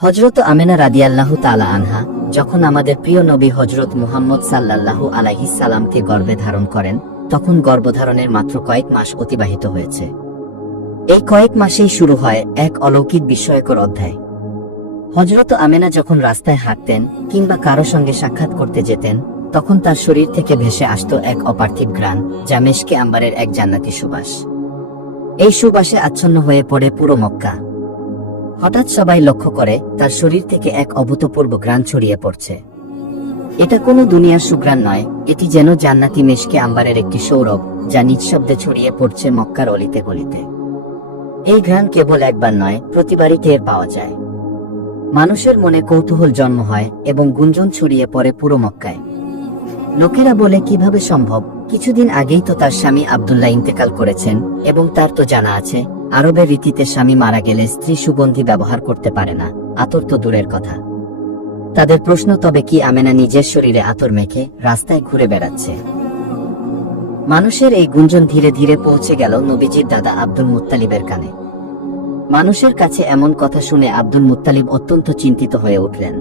হযরত আমেনা রাদিয়াল্লাহু তাআলা আনহা যখন আমাদের প্রিয় নবী হযরত মুহাম্মদ সাল্লাল্লাহু আলাইহিস সালামকে গর্ভে ধারণ করেন, তখন গর্ভধারণের মাত্র কয়েক মাস অতিবাহিত হয়েছে। এই কয়েক মাসেই শুরু হয় এক অলৌকিক বিস্ময়কর অধ্যায়। হযরত আমেনা যখন রাস্তায় হাঁটতেন কিংবা কারো সঙ্গে সাক্ষাৎ করতে যেতেন, তখন তার শরীর থেকে ভেসে আসত এক অপার্থিব ঘ্রাণ, যা মেশকে আম্বারের এক জান্নাতি সুবাস। এই সুবাসে আচ্ছন্ন হয়ে পড়ে পুরো মক্কা। হঠাৎ সবাই লক্ষ্য করে তার শরীর থেকে এক অভূতপূর্ব ঘ্রাণ ছড়িয়ে পড়ছে। এটা কোনো দুনিয়ার সুঘ্রাণ নয়, এটি যেন জান্নাতি মেশকে আম্বারের একটি সৌরভ, যা নিঃশব্দে ছড়িয়ে পড়ছে মক্কার অলিতে গলিতে। এই ঘ্রাণ কেবল একবার নয়, প্রতিবারই টের পাওয়া যায়। মানুষের মনে কৌতূহল জন্ম হয় এবং গুঞ্জন ছড়িয়ে পড়ে পুরো মক্কায়। লোকেরা বলে, কিভাবে সম্ভব? কিছুদিন আগেই তো তার স্বামী আব্দুল্লাহ ইন্তেকাল করেছেন, এবং তার তো জানা আছে আরবের রীতিতে স্বামী মারা গেলে স্ত্রী সুগন্ধি ব্যবহার করতে পারে না, আতর তো দূরের কথা। তাদের প্রশ্ন, তবে কি আমেনা নিজের শরীরে আতর মেখে রাস্তায় ঘুরে বেড়াচ্ছে? মানুষের এই গুঞ্জন ধীরে ধীরে পৌঁছে গেল নবীজির দাদা আব্দুল মুত্তালিবের কানে। মানুষের কাছে এমন কথা শুনে আব্দুল মুত্তালিব অত্যন্ত চিন্তিত হয়ে উঠলেন।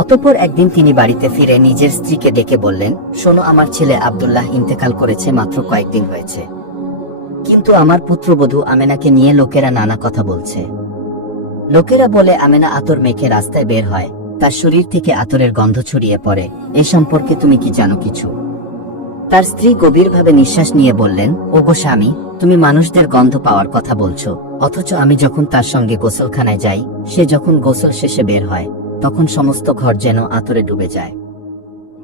অতঃপর একদিন তিনি বাড়িতে ফিরে নিজের স্ত্রীকে ডেকে বললেন, শোনো, আমার ছেলে আব্দুল্লাহ ইন্তেকাল করেছে, মাত্র কয়েকদিন হয়েছে, কিন্তু আমার পুত্রবধূ আমেনাকে নিয়ে লোকেরা নানা কথা বলছে। লোকেরা বলে আমেনা আতর মেখে রাস্তায় বের হয়, তার শরীর থেকে আতরের গন্ধ ছড়িয়ে পড়ে। এ সম্পর্কে তুমি কি জানো কিছু? তার স্ত্রী গভীরভাবে নিঃশ্বাস নিয়ে বললেন, ওগো স্বামী, তুমি মানুষদের গন্ধ পাওয়ার কথা বলছো, অথচ আমি যখন তার সঙ্গে গোসলখানায় যাই, সে যখন গোসল শেষে বের হয়, তখন সমস্ত ঘর যেন আতরে ডুবে যায়।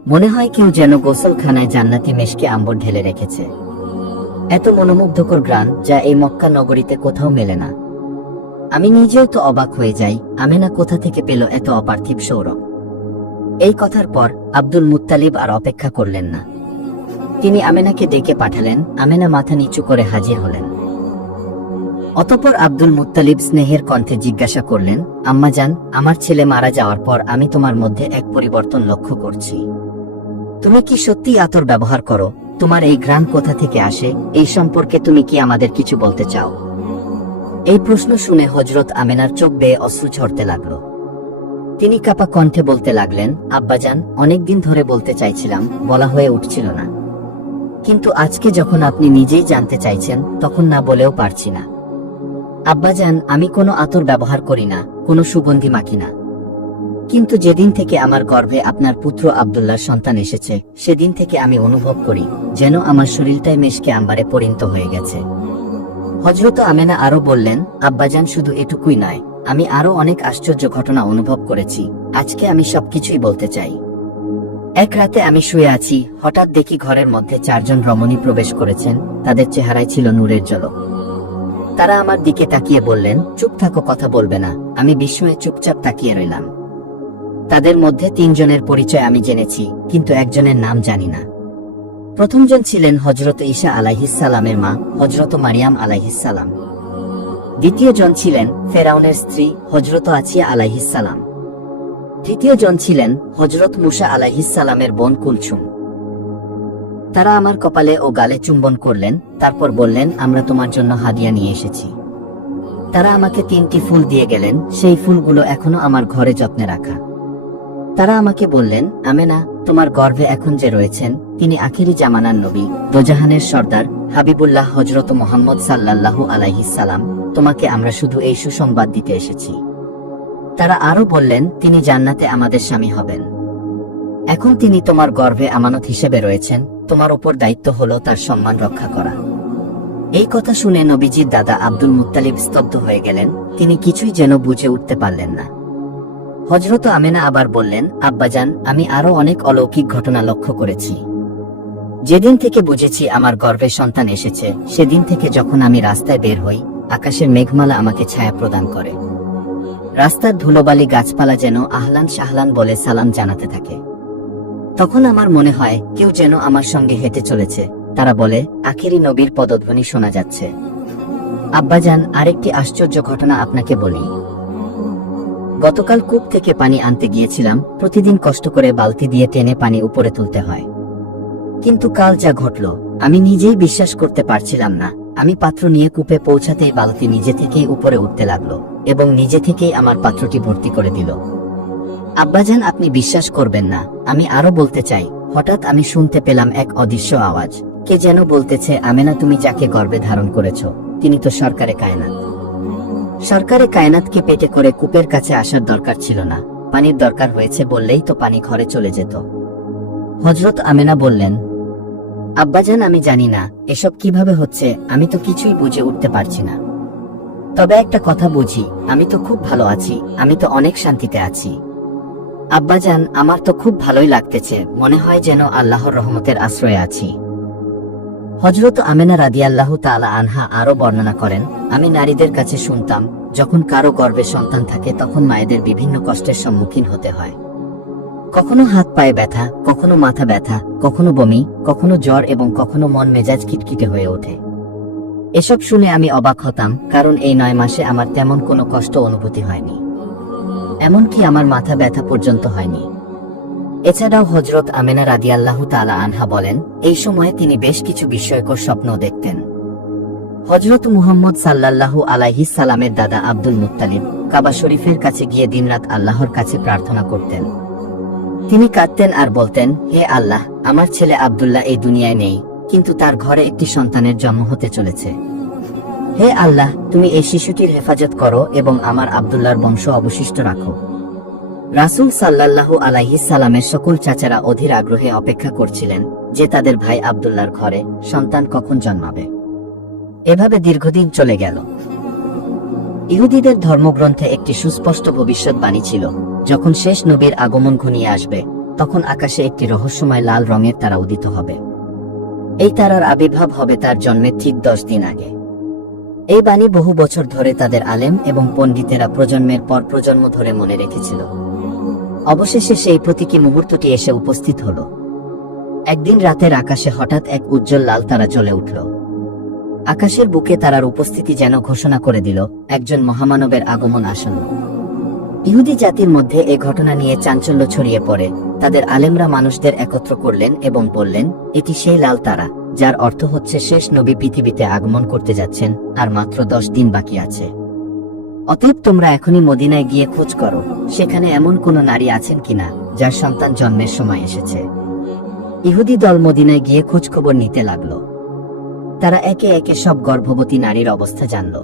মনে হয় কেউ যেন গোসলখানায় জান্নাতি মেশকে আম্বর ঢেলে রেখেছে। এত মনোমুগ্ধকর ঘ্রাণ, যা এই মক্কা নগরীতে কোথাও মেলে না। আমি নিজেও তো অবাক হয়ে যাই, আমেনা কোথা থেকে পেল এত অপার্থিব সৌরভ? এই কথার পর আব্দুল মুত্তালিব আর অপেক্ষা করলেন না। তিনি আমেনাকে ডেকে পাঠালেন। আমেনা মাথা নিচু করে হাজির হলেন। অতঃপর আব্দুল মুত্তালিব স্নেহের কণ্ঠে জিজ্ঞাসা করলেন, আম্মাজান, আমার ছেলে মারা যাওয়ার পর আমি তোমার মধ্যে এক পরিবর্তন লক্ষ্য করছি। তুমি কি সত্যি আতর ব্যবহার করো? তোমার এই ঘ্রাণ কোথা থেকে আসে? এই সম্পর্কে তুমি কি আমাদের কিছু বলতে চাও? এই প্রশ্ন শুনে হযরত আমেনার চোখ বেয়ে অশ্রু ঝরতে লাগল। তিনি কাঁপা কণ্ঠে বলতে লাগলেন, আব্বাজান, অনেকদিন ধরে বলতে চাইছিলাম, বলা হয়ে উঠছিল না, কিন্তু আজকে যখন আপনি নিজেই জানতে চাইছেন, তখন না বলেও পারছি না। আব্বাজান, আমি কোনো আতর ব্যবহার করি না, কোনো সুগন্ধি মাখি না, কিন্তু যেদিন থেকে আমার গর্ভে আপনার পুত্র আব্দুল্লাহর সন্তান এসেছে, সেদিন থেকে আমি অনুভব করি যেন আমার শরীরটাই মেশকে আম্বারে পরিণত হয়ে গেছে। হযরত আমেনা আরো বললেন, আব্বাজান, শুধু এটুকুই নয়, আমি আরো অনেক আশ্চর্য ঘটনা অনুভব করেছি। আজকে আমি সবকিছুই বলতে চাই। এক রাতে আমি শুয়ে আছি, হঠাৎ দেখি ঘরের মধ্যে 4 জন রমণী প্রবেশ করেছেন। তাদের চেহারায় ছিল নূরের ঝলক। তারা আমার দিকে তাকিয়ে বললেন, চুপ থাকো, কথা বলবে না। আমি বিস্ময়ে চুপচাপ তাকিয়ে রইলাম। তাদের মধ্যে 3 জনের পরিচয় আমি জেনেছি, কিন্তু একজনের নাম জানি না। প্রথমজন ছিলেন হযরত ঈসা আলাইহিস সালামের মা, হযরত মারিয়াম আলাইহিস সালাম। দ্বিতীয় জন ছিলেন ফেরাউনের স্ত্রী, হযরত আসিয়া আলাইহিস সালাম। তৃতীয় জন ছিলেন হযরত মুসা আলাইহিস সালামের বোন কুলসুম। তারা আমার কপালে ও গালে চুম্বন করলেন, তারপর বললেন, আমরা তোমার জন্য হাদিয়া নিয়ে এসেছি। তারা আমাকে 3টি ফুল দিয়ে গেলেন, সেই ফুলগুলো এখনো আমার ঘরে যত্নে রাখা। তারা আমাকে বললেন, আমেনা, তোমার গর্ভে এখন যে রয়েছেন, তিনি আখিরি জামানার নবী, দোজাহানের সর্দার হাবিবুল্লাহ হযরত মুহাম্মদ সাল্লাল্লাহু আলাইহিস সালাম। তোমাকে আমরা শুধু এই সুসংবাদ দিতে এসেছি। তারা আরো বললেন, তিনি জান্নাতে আমাদের স্বামী হবেন। এখন তিনি তোমার গর্ভে আমানত হিসেবে রয়েছেন, তোমার উপর দায়িত্ব হলো তার সম্মান রক্ষা করা। এই কথা শুনে নবীজির দাদা আব্দুল মুত্তালিব স্তব্ধ হয়ে গেলেন। তিনি কিছুই যেন বুঝে উঠতে পারলেন না। হযরত আমেনা আবার বললেন, আব্বাজান, আমি আরো অনেক অলৌকিক ঘটনা লক্ষ্য করেছি। যেদিন থেকে বুঝেছি আমার গর্ভে সন্তান এসেছে, সেদিন থেকে যখন আমি রাস্তায় বের হই, আকাশের মেঘমালা আমাকে ছায়া প্রদান করে। রাস্তার ধুলোবালি, গাছপালা যেন আহলান সাহলান বলে সালাম জানাতে থাকে। তখন আমার মনে হয় কেউ যেন আমার সঙ্গে হেঁটে চলেছে। তারা বলে, আখেরি নবীর পদধ্বনি শোনা যাচ্ছে। আব্বাজান, আরেকটি আশ্চর্য ঘটনা আপনাকে বলি। গতকাল কূপ থেকে পানি আনতে গিয়েছিলাম। প্রতিদিন কষ্ট করে বালতি দিয়ে টেনে পানি উপরে তুলতে হয়, কিন্তু কাল যা ঘটল, আমি নিজেই বিশ্বাস করতে পারছিলাম না। আমি পাত্র নিয়ে কূপে পৌঁছাতেই বালতি নিজে থেকেই উপরে উঠতে লাগলো এবং নিজে থেকেই আমার পাত্রটি ভর্তি করে দিল। আব্বাজান, আপনি বিশ্বাস করবেন না, আমি আরো বলতে চাই, হঠাৎ আমি শুনতে পেলাম এক অদৃশ্য আওয়াজ। কে যেন বলতেছে, আমেনা, তুমি যাকে গর্ভে ধারণ করেছ তিনি তো সরকারে কায়নাত। সরকারে কায়নাতকে পেটে করে কূপের কাছে আসার দরকার ছিল না, পানির দরকার হয়েছে বললেই তো পানি ঘরে চলে যেত। হযরত আমেনা বললেন, আব্বাজান, আমি জানি না এসব কিভাবে হচ্ছে, আমি তো কিছুই বুঝে উঠতে পারছি না। তবে একটা কথা বুঝি, আমি তো খুব ভালো আছি, আমি তো অনেক শান্তিতে আছি। আব্বাজান, আমার তো খুব ভালোই লাগতেছে, মনে হয় যেন আল্লাহর রহমতের আশ্রয়ে আছি। হযরত আমেনা রাদিয়াল্লাহু তাআলা আনহা আরো বর্ণনা করেন, আমি নারীদের কাছে শুনতাম, যখন কারো গর্ভে সন্তান থাকে তখন মায়েদের বিভিন্ন কষ্টের সম্মুখীন হতে হয়। কখনো হাত পায়ে ব্যথা, কখনো মাথা ব্যথা, কখনো বমি, কখনো জ্বর এবং কখনো মন মেজাজ খিটখিটে হয়ে ওঠে। এসব শুনে আমি অবাক হতাম, কারণ এই 9 মাসে আমার তেমন কোনো কষ্ট অনুভূতি হয়নি, এমনকি আমার মাথা ব্যথা পর্যন্ত হয়নি। এছাড়াও হযরত আমেনা রাদিয়াল্লাহু তাআলা আনহা বলেন, এই সময়ে তিনি বেশ কিছু বিস্ময়কর স্বপ্ন দেখতেন। হযরত মুহাম্মদ সাল্লাল্লাহু আলাইহি সাল্লামের দাদা আব্দুল মুত্তালিব কাবা শরীফের কাছে গিয়ে দিনরাত আল্লাহর কাছে প্রার্থনা করতেন। তিনি কাঁদতেন আর বলতেন, হে আল্লাহ, আমার ছেলে আব্দুল্লাহ এই দুনিয়ায় নেই, কিন্তু তার ঘরে একটি সন্তানের জন্ম হতে চলেছে। হে আল্লাহ, তুমি এই শিশুটির হেফাজত করো এবং আমার আব্দুল্লাহর বংশ অবশিষ্ট রাখো। রাসূল সাল্লাল্লাহু আলাইহি সাল্লামের সকল চাচারা অধীর আগ্রহে অপেক্ষা করছিলেন যে তাদের ভাই আব্দুল্লাহর ঘরে সন্তান কখন জন্মাবে। এভাবে দীর্ঘদিন চলে গেল। ইহুদিদের ধর্মগ্রন্থে একটি সুস্পষ্ট ভবিষ্যৎবাণী ছিল, যখন শেষ নবীর আগমন ঘনিয়ে আসবে তখন আকাশে একটি রহস্যময় লাল রঙের তারা উদিত হবে। এই তারার আবির্ভাব হবে তার জন্মের ঠিক 10 দিন আগে। এই বাণী বহু বছর ধরে তাদের আলেম এবং পণ্ডিতেরা প্রজন্মের পর প্রজন্ম ধরে মনে রেখেছিল। অবশেষে সেই প্রতীকী মুহূর্তটি এসে উপস্থিত হল। একদিন রাতের আকাশে হঠাৎ এক উজ্জ্বল লাল তারা জ্বলে উঠল। আকাশের বুকে তারার উপস্থিতি যেন ঘোষণা করে দিল একজন মহামানবের আগমন আসন্ন। ইহুদি জাতির মধ্যে এ ঘটনা নিয়ে চাঞ্চল্য ছড়িয়ে পড়ে। তাদের আলেমরা মানুষদের একত্র করলেন এবং বললেন, এটি সেই লাল তারা, যার অর্থ হচ্ছে শেষ নবী পৃথিবীতে আগমন করতে যাচ্ছেন আর মাত্র 10 দিন বাকি আছে। অতএব তোমরা এখনই মদিনায় গিয়ে খোঁজ করো, সেখানে এমন কোনো নারী আছেন কিনা যার সন্তান জন্মের সময় এসেছে। ইহুদি দল মদিনায় গিয়ে খোঁজ খবর নিতে লাগল। তারা একে একে সব গর্ভবতী নারীর অবস্থা জানল,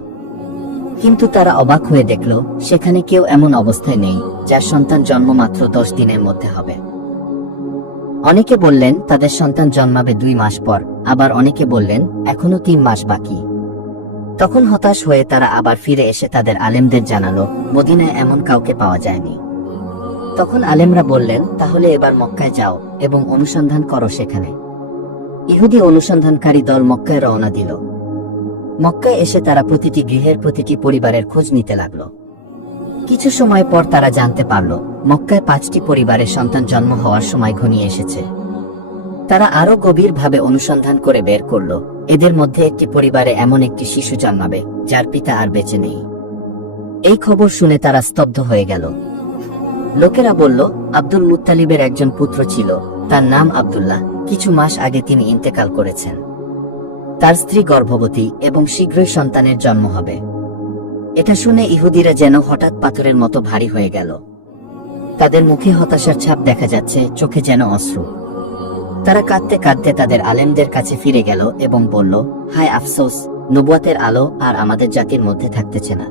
কিন্তু তারা অবাক হয়ে দেখল সেখানে কেউ এমন অবস্থায় নেই যার সন্তান জন্ম মাত্র 10 দিনের মধ্যে হবে। অনেকে বললেন তাদের সন্তান জন্মাবে 2 মাস পর, আবার অনেকে বললেন এখনো 3 মাস বাকি। তখন হতাশ হয়ে তারা আবার ফিরে এসে তাদের আলেমদের জানালো, মদিনায় এমন কাউকে পাওয়া যায়নি। তখন আলেমরা বললেন, তাহলে এবার মক্কায় যাও এবং অনুসন্ধান করো সেখানে। ইহুদি অনুসন্ধানকারী দল মক্কায় রওনা দিল। মক্কায় এসে তারা প্রতিটি গৃহের প্রতিটি পরিবারের খোঁজ নিতে লাগলো। কিছু সময় পর তারা জানতে পারল মক্কায় 5টি পরিবারের সন্তান জন্ম হওয়ার সময় ঘনিয়ে এসেছে। তারা আরো গভীরভাবে অনুসন্ধান করে বের করল এদের মধ্যে একটি পরিবারে এমন একটি শিশু জন্মাবে যার পিতা আর বেঁচে নেই। এই খবর শুনে তারা স্তব্ধ হয়ে গেল। লোকেরা বলল, আব্দুল মুত্তালিবের একজন পুত্র ছিল, তার নাম আব্দুল্লাহ। কিছু মাস আগে তিনি ইন্তেকাল করেছেন। তার স্ত্রী গর্ভবতী এবং শীঘ্রই সন্তানের জন্ম হবে। এটা শুনে ইহুদিরা যেন হঠাৎ পাথরের মতো ভারী হয়ে গেল। তাদের মুখে হতাশার ছাপ দেখা যাচ্ছে, চোখে যেন অশ্রু। তারা কাঁদতে কাঁদতে তাদের আলেমদের কাছে ফিরে গেল এবং বলল, হায় আফসোস, নবুয়াতের আলো আর আমাদের জাতির মধ্যে থাকতেছে না।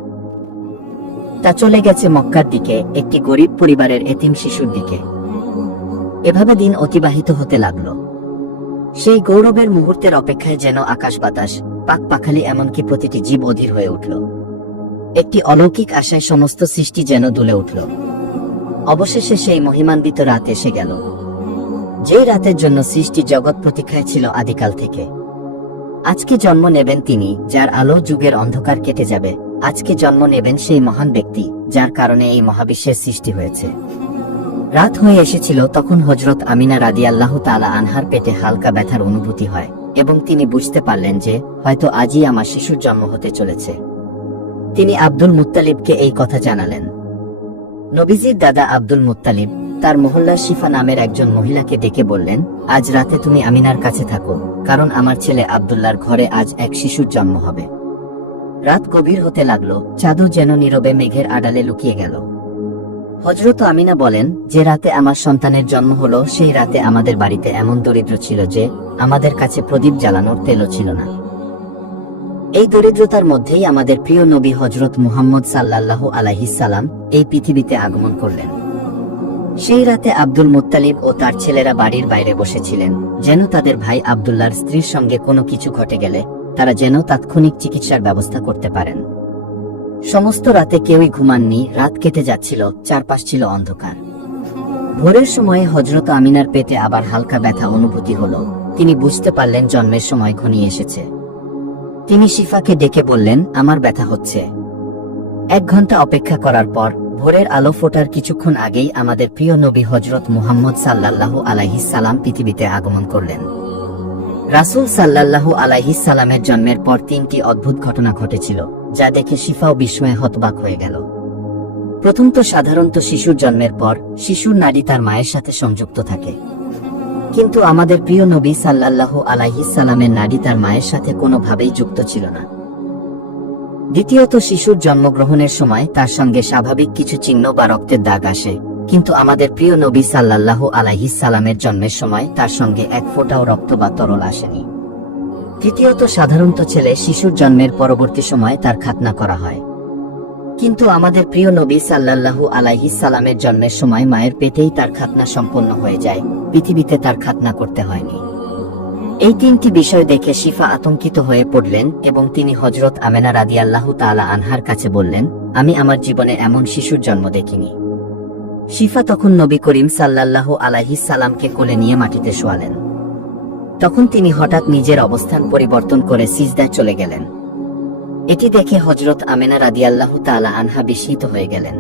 তা চলে গেছে মক্কার দিকে, একটি গরিব পরিবারের এতিম শিশুর দিকে। এভাবে দিন অতিবাহিত হতে লাগল। সেই গৌরবের মুহূর্তের অপেক্ষায় যেন আকাশ বাতাস, পাক পাখালি, এমনকি প্রতিটি জীব অধীর হয়ে উঠল। একটি অলৌকিক আশায় সমস্ত সৃষ্টি যেন দুলে উঠল। অবশেষে সেই মহিমান্বিত রাত এসে গেল, যেই রাতের জন্য সৃষ্টি জগৎ প্রতীক্ষায় ছিল আদিকাল থেকে। আজকে জন্ম নেবেন তিনি, যার আলো যুগের অন্ধকার কেটে যাবে। আজকে জন্ম নেবেন সেই মহান ব্যক্তি যার কারণে এই মহাবিশ্বের সৃষ্টি হয়েছে। রাত হয়ে এসেছিল তখন হযরত আমিনা রাদিয়াল্লাহু তাআলা আনহার পেটে হালকা ব্যথার অনুভূতি হয় এবং তিনি বুঝতে পারলেন যে হয়তো আজই আমার শিশুর জন্ম হতে চলেছে। তিনি আব্দুল মুত্তালিবকে এই কথা জানালেন। নবীজির দাদা আব্দুল মুত্তালিব তার মহল্লার শিফা নামের একজন মহিলাকে ডেকে বললেন, আজ রাতে তুমি আমিনার কাছে থাকো, কারণ আমার ছেলে আব্দুল্লাহর ঘরে আজ এক শিশুর জন্ম হবে। রাত গভীর হতে লাগলো, চাঁদও যেন নীরবে মেঘের আড়ালে লুকিয়ে গেল। হযরত আমিনা বলেন, যে রাতে আমার সন্তানের জন্ম হলো সেই রাতে আমাদের বাড়িতে এমন দরিদ্র ছিল যে আমাদের কাছে প্রদীপ জ্বালানোর তেলও ছিল না। এই দরিদ্রতার মধ্যেই আমাদের প্রিয় নবী হযরত মুহাম্মদ সাল্লাল্লাহু আলাইহিস সালাম এই পৃথিবীতে আগমন করলেন। সেই রাতে আব্দুল মুত্তালিব ও তার ছেলেরা বাড়ির বাইরে বসেছিলেন, যেন তাদের ভাই আব্দুল্লাহর স্ত্রীর সঙ্গে কোনো কিছু ঘটে গেলে তারা যেন তাৎক্ষণিক চিকিৎসার ব্যবস্থা করতে পারেন। সমস্ত রাতে কেউই ঘুমাননি, রাত কেটে যাচ্ছিল, চারপাশ ছিল অন্ধকার। ভোরের সময়ে হযরত আমিনার পেটে আবার হালকা ব্যথা অনুভূতি হলো। তিনি বুঝতে পারলেন জন্মের সময় ঘনিয়ে এসেছে। তিনি শিফাকে ডেকে বললেন, আমার ব্যথা হচ্ছে। 1 ঘন্টা অপেক্ষা করার পর ভোরের আলো ফোটার কিছুক্ষণ আগেই আমাদের প্রিয় নবী হযরত মুহাম্মদ সাল্লাল্লাহু আলাইহিস সালাম পৃথিবীতে আগমন করলেন। রাসূল সাল্লাল্লাহু আলাইহিস সালামের জন্মের পর 3টি অদ্ভুত ঘটনা ঘটেছিল, যা দেখে শিফাও বিস্ময়ে হতবাক হয়ে গেল। প্রথমত, সাধারণত শিশুর জন্মের পর শিশুর নাড়ি তার মায়ের সাথে সংযুক্ত থাকে, কিন্তু আমাদের প্রিয় নবী সাল্লাল্লাহু আলাইহিস সালামের নাড়ি তার মায়ের সাথে কোনোভাবেই যুক্ত ছিল না। দ্বিতীয়ত, শিশুর জন্মগ্রহণের সময় তার সঙ্গে স্বাভাবিক কিছু চিহ্ন বা রক্তের দাগ আসে, কিন্তু আমাদের প্রিয় নবী সাল্লাল্লাহু আলাইহিস সালামের জন্মের সময় তার সঙ্গে এক ফোঁটাও রক্ত বা তরল আসেনি। তৃতীয়ত, সাধারণত ছেলে শিশুর জন্মের পরবর্তী সময় তার খাতনা করা হয়, কিন্তু আমাদের প্রিয় নবী সাল্লাল্লাহু আলাইহিস সালামের জন্মের সময় মায়ের পেটেই তার খাতনা সম্পন্ন হয়ে যায়, পৃথিবীতে তার খাতনা করতে হয়নি। এই 3টি বিষয় দেখে শিফা আতঙ্কিত হয়ে পড়লেন এবং তিনি হযরত আমেনা রাদিয়াল্লাহু তাআলা আনহার কাছে বললেন, আমি আমার জীবনে এমন শিশুর জন্ম দেখিনি। শিফা তখন নবী করিম সাল্লাল্লাহু আলাইহিস সালামকে কোলে নিয়ে মাটিতে শোয়ালেন। তখন তিনি হঠাৎ নিজের অবস্থান পরিবর্তন করে সিজদায় চলে গেলেন। এটি দেখে হযরত আমেনা রাদিয়াল্লাহু তাআলা আনহা বিস্মিত হয়ে গেলেন।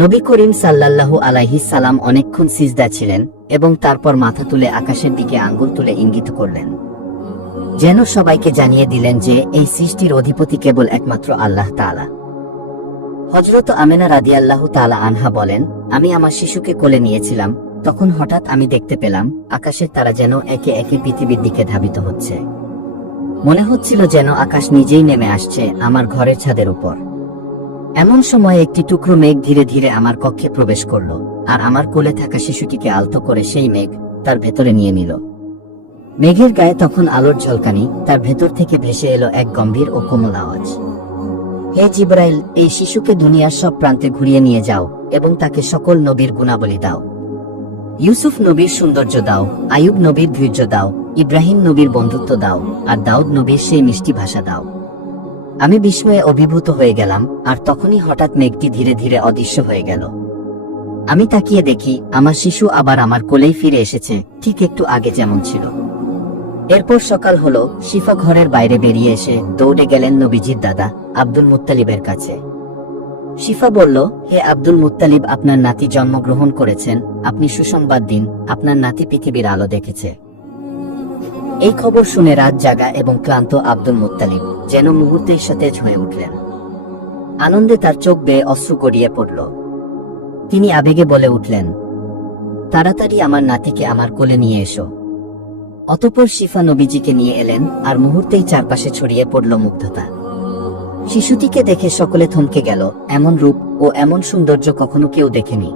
নবী করিম সাল্লাল্লাহু আলাইহিস সালাম অনেকক্ষণ সিজদায় ছিলেন এবং তারপর মাথা তুলে আকাশের দিকে আঙ্গুল তুলে ইঙ্গিত করলেন, যেন সবাইকে জানিয়ে দিলেন যে এই সৃষ্টির অধিপতি কেবল একমাত্র আল্লাহ তাআলা। হযরত আমেনা রাদিয়াল্লাহু তাআলা আনহা বলেন, আমি আমার শিশুকে কোলে নিয়েছিলাম, তখন হঠাৎ আমি দেখতে পেলাম আকাশের তারা যেন একে একে পৃথিবীর দিকে ধাবিত হচ্ছে। মনে হচ্ছিল যেন আকাশ নিজেই নেমে আসছে আমার ঘরের ছাদের উপর। এমন সময় একটি টুকরো মেঘ ধীরে ধীরে আমার কক্ষে প্রবেশ করল, আর আমার কোলে থাকা শিশুটিকে আলতো করে সেই মেঘ তার ভেতরে নিয়ে নিল। মেঘের গায়ে তখন আলোর ঝলকানি, তার ভেতর থেকে ভেসে এলো এক গম্ভীর ও কোমল আওয়াজ, হে জিবরাইল, এই শিশুকে দুনিয়ার সব প্রান্তে ঘুরিয়ে নিয়ে যাও এবং তাকে সকল নবীর গুণাবলী দাও। ইউসুফ নবীর সৌন্দর্য দাও, আইয়ুব নবীর ধৈর্য দাও, ইব্রাহিম নবীর বন্ধুত্ব দাও, আর দাউদ নবীর সেই মিষ্টি ভাষা দাও। আমি বিস্ময়ে অভিভূত হয়ে গেলাম, আর তখনই হঠাৎ মেঘটি ধীরে ধীরে অদৃশ্য হয়ে গেল। আমি তাকিয়ে দেখি আমার শিশু আবার আমার কোলেই ফিরে এসেছে, ঠিক একটু আগে যেমন ছিল। এরপর সকাল হলো। শিফা ঘরের বাইরে বেরিয়ে এসে দৌড়ে গেলেন নবীজির দাদা আব্দুল মুত্তালিবের কাছে। শিফা বলল, হে আব্দুল মুত্তালিব, আপনার নাতি জন্মগ্রহণ করেছেন, আপনি সুসংবাদ দিন, আপনার নাতি পৃথিবীর আলো দেখেছে। এই খবর শুনে রাত জাগা এবং ক্লান্ত আব্দুল মুত্তালিব যেন মুহূর্তেই সতেজ হয়ে উঠলেন। আনন্দে তার চোখ বেয়ে অশ্রু গড়িয়ে পড়ল। তিনি আবেগে বলে উঠলেন, তাড়াতাড়ি আমার নাতিকে আমার কোলে নিয়ে এসো। অতঃপর শিফা নবীজিকে নিয়ে এলেন, আর মুহূর্তেই চারপাশে ছড়িয়ে পড়ল মুগ্ধতা। শিশুটিকে দেখে সকলে থমকে গেল, এমন রূপ ও এমন সৌন্দর্য কখনো কেউ দেখেনি।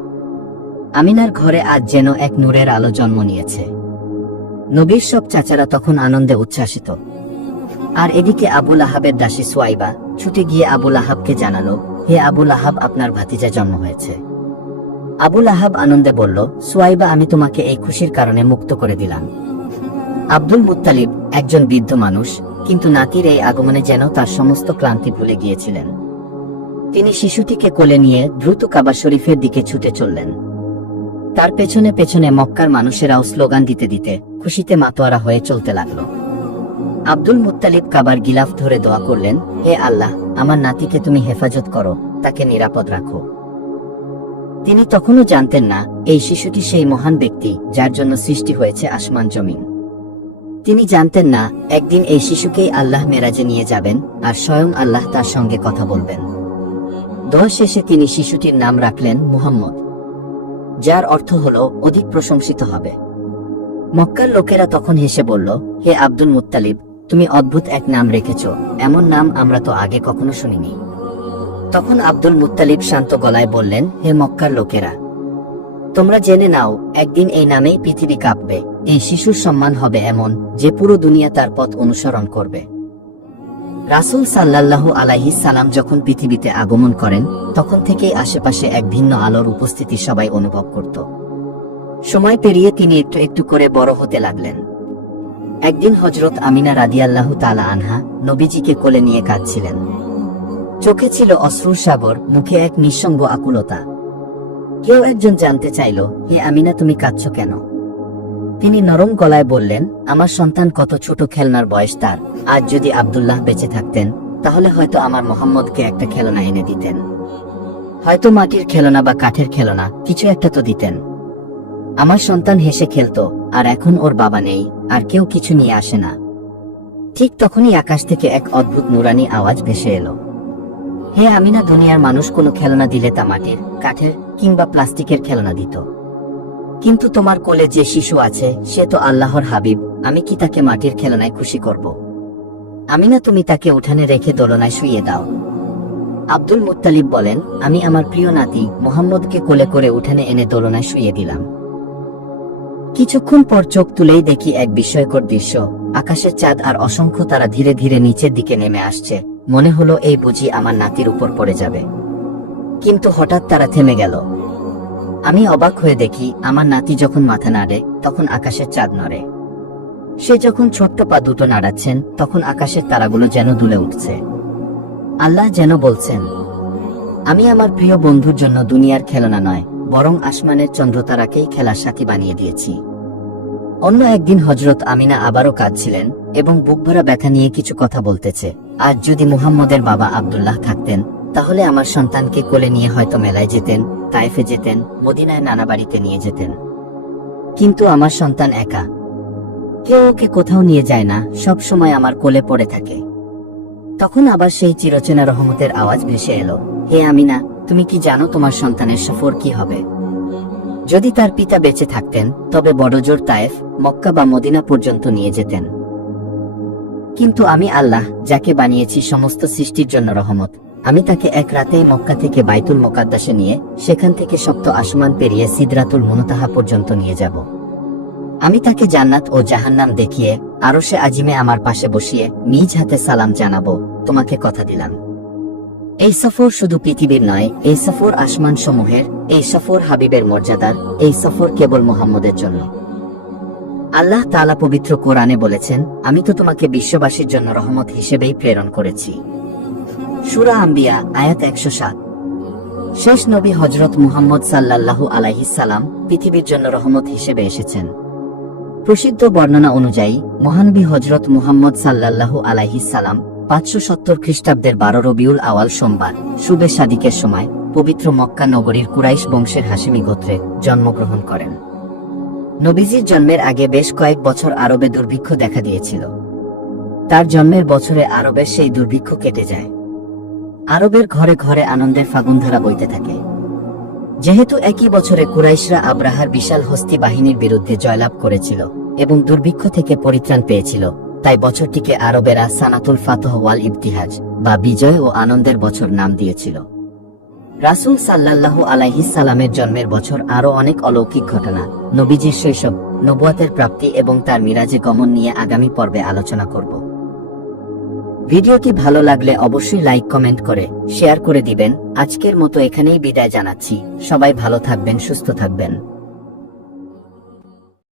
আমিনার ঘরে আজ যেন এক নূরের আলো জন্ম নিয়েছে। নবীর সব চাচারা তখন আনন্দে উচ্ছ্বাসিত। আর এদিকে আবুল আহাবের দাসী সুয়াইবা ছুটে গিয়ে আবুল আহাবকে জানালো, হে আবুল আহাব, আপনার ভাতিজা জন্ম হয়েছে। আবুল আহাব আনন্দে বলল, সুয়াইবা, আমি তোমাকে এই খুশির কারণে মুক্ত করে দিলাম। আব্দুল মুত্তালিব একজন বৃদ্ধ মানুষ, কিন্তু নাতির এই আগমনে যেন তার সমস্ত ক্লান্তি ভুলে গিয়েছিলেন। তিনি শিশুটিকে কোলে নিয়ে দ্রুত কাবা শরীফের দিকে ছুটে চললেন। তার পেছনে পেছনে মক্কার মানুষেরাও স্লোগান দিতে দিতে খুশিতে মাতোয়ারা হয়ে চলতে লাগল। আব্দুল মুত্তালিব কাবার গিলাফ ধরে দোয়া করলেন, হে আল্লাহ, আমার নাতিকে তুমি হেফাজত করো, তাকে নিরাপদ রাখো। তিনি তখনও জানতেন না এই শিশুটি সেই মহান ব্যক্তি যার জন্য সৃষ্টি হয়েছে আসমান জমিন। তিনি জানতেন না একদিন এই শিশুকেই আল্লাহ মেরাজে নিয়ে যাবেন, আর স্বয়ং আল্লাহ তার সঙ্গে কথা বলবেন। দোয়া শেষে তিনি শিশুটির নাম রাখলেন মুহাম্মদ, যার অর্থ হল অধিক প্রশংসিত হবে। মক্কার লোকেরা তখন হেসে বলল, হে আব্দুল মুত্তালিব, তুমি অদ্ভুত এক নাম রেখেছ, এমন নাম আমরা তো আগে কখনো শুনিনি। তখন আব্দুল মুত্তালিব শান্ত গলায় বললেন, হে মক্কার লোকেরা, তোমরা জেনে নাও, একদিন এই নামেই পৃথিবী কাঁপবে। এই শিশুর সম্মান হবে এমন যে পুরো দুনিয়া তার পথ অনুসরণ করবে। রাসূল সাল্লাল্লাহু আলাইহিস সালাম যখন পৃথিবীতে আগমন করেন, তখন থেকেই আশেপাশে এক ভিন্ন আলোর উপস্থিতি সবাই অনুভব করত। সময় পেরিয়ে তিনি একটু একটু করে বড় হতে লাগলেন। একদিন হযরত আমিনা রাদিয়াল্লাহু তাআলা আনহা নবীজিকে কোলে নিয়ে কাঁদছিলেন। চোখে ছিল অশ্রুর সাগর, মুখে এক নিঃসঙ্গ আকুলতা। কেউ একজন জানতে চাইল, হে আমিনা, তুমি কাঁদছ কেন? তিনি নরম গলায় বললেন, আমার সন্তান কত ছোট, খেলনার বয়স তার। আজ যদি আব্দুল্লাহ বেঁচে থাকতেন, তাহলে হয়তো আমার মোহাম্মদকে একটা খেলনা এনে দিতেন। হয়তো মাটির খেলনা বা কাঠের খেলনা, কিছু একটা তো দিতেন। আমার সন্তান হেসে খেলতো, আর এখন ওর বাবা নেই, আর কেউ কিছু নিয়ে আসে না। ঠিক তখনই আকাশ থেকে এক অদ্ভুত নুরানি আওয়াজ ভেসে এলো, হে আমিনা, দুনিয়ার মানুষ কোনো খেলনা দিলে তা মাটির, কাঠের কিংবা প্লাস্টিকের খেলনা দিত, কিন্তু তোমার কোলে যে শিশু আছে সে তো আল্লাহর হাবিব। আমি কি তাকে মাটির খেলনায় খুশি করব? আমিনা, তুমি তাকে উঠানে রেখে দোলনায় শুইয়ে দাও। আব্দুল মুত্তালিব বলেন, আমি আমার প্রিয় নাতি মুহাম্মদকে কোলে করে উঠানে এনে দোলনায় শুইয়ে দিলাম। কিছুক্ষণ পর চোখ তুলেই দেখি এক বিস্ময়কর দৃশ্য। আকাশের চাঁদ আর অসংখ্য তারা ধীরে ধীরে নিচের দিকে নেমে আসছে। মনে হলো এই বুঝি আমার নাতির উপর পড়ে যাবে। কিন্তু হঠাৎ তারা থেমে গেল। আমি অবাক হয়ে দেখি, আমার নাতি যখন মাথা নাড়ে তখন আকাশের চাঁদ নড়ে। সে যখন ছোট্ট পা দুটো নাড়াচ্ছেন তখন আকাশের তারাগুলো যেন দুলে উঠছে। আল্লাহ যেন বলছেন, আমি আমার প্রিয় বন্ধুর জন্য দুনিয়ার খেলনা নয়, বরং আসমানের চন্দ্রতারাকেই খেলার সাথী বানিয়ে দিয়েছি। অন্য একদিন হযরত আমিনা আবারও কাঁদছিলেন এবং বুকভরা ব্যথা নিয়ে কিছু কথা বলতেছে। আজ যদি মুহাম্মদের বাবা আব্দুল্লাহ থাকতেন, তাহলে আমার সন্তানকে কোলে নিয়ে হয়তো মেলায় যেতেন, তায়েফে যেতেন, মদিনায় নানা বাড়িতে নিয়ে যেতেন। কিন্তু আমার সন্তান একা, কেউ ওকে কোথাও নিয়ে যায় না, সব সময় আমার কোলে পড়ে থাকে। তখন আবার সেই চিরচেনা রহমতের আওয়াজ ভেসে এলো, হে আমিনা, তুমি কি জানো তোমার সন্তানের সফর কি হবে? যদি তার পিতা বেঁচে থাকতেন, তবে বড়জোর তায়েফ, মক্কা বা মদিনা পর্যন্ত নিয়ে যেতেন। কিন্তু আমি আল্লাহ, যাকে বানিয়েছি সমস্ত সৃষ্টির জন্য রহমত, আমি তাকে এক রাতেই মক্কা থেকে বাইতুল মুকাদ্দাসে নিয়ে সেখান থেকে সপ্ত আসমান পেরিয়ে সিদরাতুল মুনতাহা পর্যন্ত নিয়ে যাব। আমি তাকে জান্নাত ও জাহান্নাম দেখিয়ে আরশে আজিমে আমার পাশে বসিয়ে নিজ হাতে সালাম জানাবো। তোমাকে কথা দিলাম। এই সফর শুধু পৃথিবীর নয়, এই সফর আসমান সমূহের, এই সফর হাবিবের মর্যাদার, এই সফর কেবল মুহাম্মদের জন্য। আল্লাহ তাআলা পবিত্র কোরআনে বলেছেন, আমি তো তোমাকে বিশ্ববাসীর জন্য রহমত হিসেবেই প্রেরণ করেছি। সূরা আম্বিয়া আয়াত 107। শেষ নবী হযরত মুহাম্মদ সাল্লাল্লাহু আলাইহিস সালাম পৃথিবীর জন্য রহমত হিসেবে এসেছেন। প্রসিদ্ধ বর্ণনা অনুযায়ী মহানবী হযরত মুহাম্মদ সাল্লাল্লাহু আলাইহিস সালাম 570 খ্রিস্টাব্দের 12 রবিউল আওয়াল সোমবার শুবে সাদিকের সময় পবিত্র মক্কা নগরীর কুরাইশ বংশের হাশিমি গোত্রে জন্মগ্রহণ করেন। নবীজির জন্মের আগে বেশ কয়েক বছর আরবে দুর্ভিক্ষ দেখা দিয়েছিল। তার জন্মের বছরে আরবের সেই দুর্ভিক্ষ কেটে যায়। আরবের ঘরে ঘরে আনন্দের ফাগুনধারা বইতে থাকে। যেহেতু একই বছরে কুরাইশরা আব্রাহার বিশাল হস্তি বাহিনীর বিরুদ্ধে জয়লাভ করেছিল এবং দুর্ভিক্ষ থেকে পরিত্রাণ পেয়েছিল, তাই বছরটিকে আরবেরা সানাতুল ফাতহ ওয়াল ইবতিহাজ বা বিজয় ও আনন্দের বছর নাম দিয়েছিল। রাসূল সাল্লাল্লাহু আলাইহিস সালামের জন্মের বছর আরও অনেক অলৌকিক ঘটনা, নবীজির শৈশব, নবুয়তের প্রাপ্তি এবং তার মিরাজে গমন নিয়ে আগামী পর্বে আলোচনা করব। ভিডিওটি ভালো লাগলে অবশ্যই লাইক, কমেন্ট করে শেয়ার করে দিবেন। আজকের মতো এখানেই বিদায় জানাচ্ছি। সবাই ভালো থাকবেন, সুস্থ থাকবেন।